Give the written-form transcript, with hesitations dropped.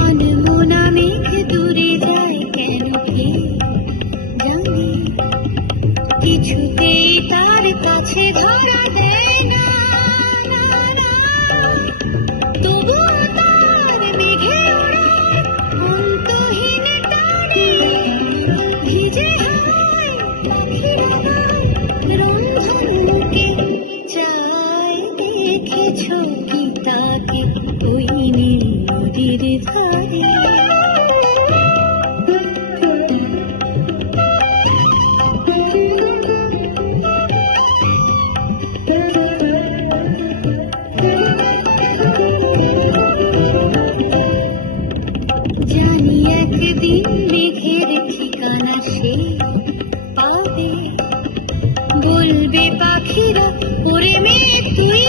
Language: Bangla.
অনমনা মেঘ দূরে যায় কেন কে জানে, কিছুতেই তার কাছে ধরা দেয় না, না, না। তবুও তার মেঘে ওড়ায় অন্তহীন টানে, ভিজে হয় পাখিরা গায় রন্ধনকে, চায় দেখেছ কি তাকে ওই নীল নদীর ধারে। জানি একদিন মেঘের ঠিকানা সে পাবে, বলবে পাখিরা ওরে মেঘ তুই